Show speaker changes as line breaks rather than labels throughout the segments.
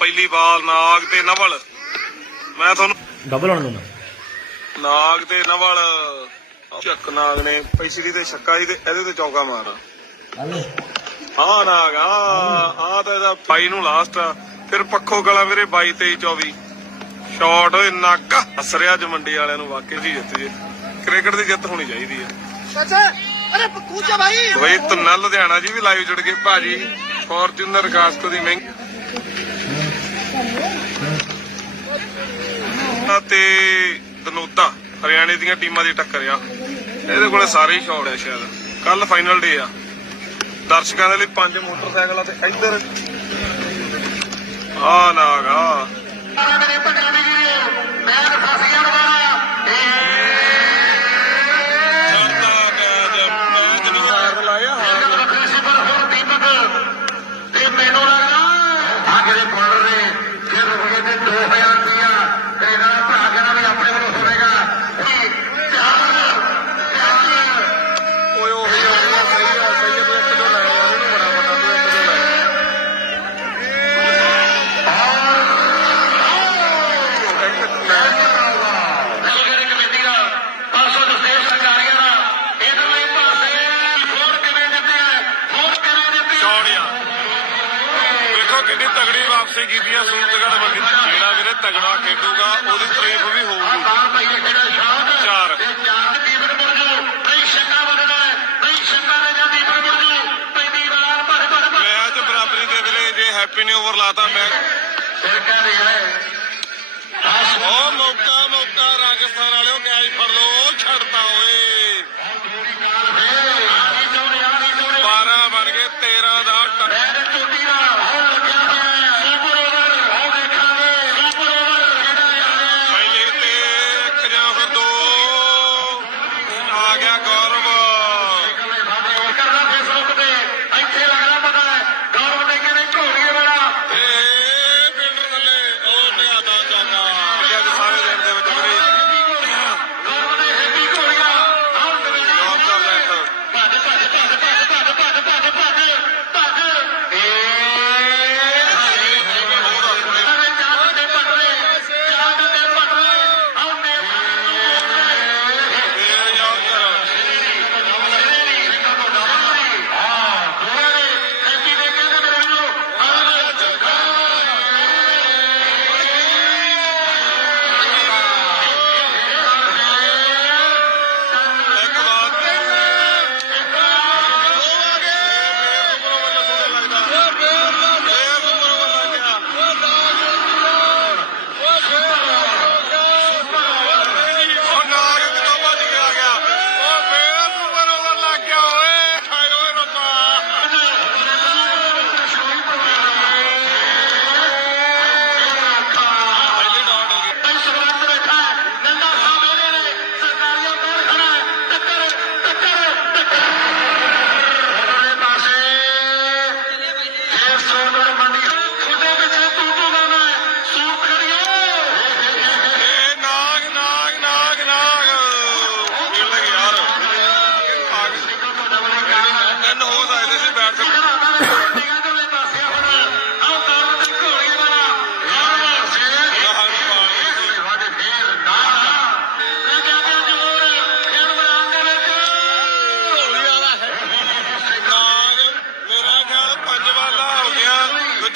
ਪਹਿਲੀ ਬਾਲ ਨਾਗ ਤੇ ਨਵਲ। ਮੈਂ ਤੁਹਾਨੂੰ
ਡਬਲ ਹੋਣ ਦੂੰਗਾ
ਨਾਗ ਤੇ ਨਵਲ। ਚੱਕ ਨਾਗ ਨੇ ਪੈਸਰੀ ਤੇ ਛੱਕਾ ਸੀ ਤੇ ਇਹਦੇ ਤੇ ਚੌਕਾ ਮਾਰ
ਹਲੇ
ਆ ਨਾਗ ਆ ਆ ਤਾਂ ਇਹਦਾ ਬਾਈ ਨੂੰ ਲਾਸਟ ਆ। ਫਿਰ ਪੱਖੋ ਕਲਾ ਵੀਰੇ 22 23 24 ਸ਼ਾਟ ਓਏ ਨੱਕ। ਹੱਸ ਰਿਹਾ ਅੱਜ ਮੰਡੀ ਵਾਲਿਆਂ ਨੂੰ ਵਾਕਈ ਜੀ ਜਿੱਤ ਜੇ। ਕ੍ਰਿਕਟ ਦੀ ਜਿੱਤ ਹੋਣੀ ਚਾਹੀਦੀ ਹੈ
ਚਾਚਾ ਅਰੇ ਕੂਚਾ ਭਾਈ
ਬਈ। ਤੰਨਾ ਲੁਧਿਆਣਾ ਜੀ ਵੀ ਲਾਈਵ ਜੁੜ ਗਏ। ਭਾਜੀ ਫੋਰਚੂਨਰ ਕਾਸਕੋ ਦੀ ਮਹਿੰਗੀ। ਤੇ ਦਨੋਤਾ, ਹਰਿਆਣੇ ਦੀਆਂ ਟੀਮਾਂ ਦੀ ਟੱਕਰ ਆ। ਇਹਦੇ ਕੋਲੇ ਸਾਰੇ ਹੀ ਸ਼ਾਟ ਆ ਸ਼ਾਇਦ। ਕੱਲ ਫਾਈਨਲ ਡੇ ਆ। ਦਰਸ਼ਕਾਂ ਦੇ ਲਈ ਪੰਜ ਮੋਟਰਸਾਈਕਲ ਆ ਤੇ ਇੱਧਰ ਆ ਨਾਗਾ ਕਿੰਨੀ ਤਗੜੀ ਵਾਪਸੀ ਕੀਤੀ ਆ ਸੂਰਤਗੜ ਬੰਦੀ ਜਿਹੜਾ ਵੀਰੇ ਤਗੜਾ ਖੇਡੂਗਾ ਉਹਦੀ ਤਾਰੀਫ ਵੀ ਹੋਊਗੀ ਚਾਰ ਮੈਚ ਬਰਾਬਰੀ ਦੇ ਵੇਲੇ ਜੇ ਹੈਪੀ ਨੇ ਓਵਰ ਲਾਤਾ, ਮੈਂ
ਫਿਰ ਕਹਿ ਰਿਹਾ ਹੈ
ਓ ਮੌਕਾ ਮੌਕਾ, ਰਾਜਸਥਾਨ ਵਾਲਿਓ, ਕੈਚ ਫੜ ਲਓ ਛੱਡਤਾ ਓਏ। 12 ਬਣ ਗਏ 13 ਦਾ ਪਹਿਲੇ ਤੇ ਇੱਕ ਜਾਂ ਫਿਰ ਦੋ। ਆ ਗਿਆ ਗੌਰਵ।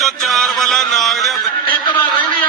ਵਿੱਚੋਂ ਚਾਰ ਵਾਲਾ ਨਾਗ ਦੇ ਹੱਥ।
ਇੱਕ ਵਾਰ ਰਹਿੰਦੀ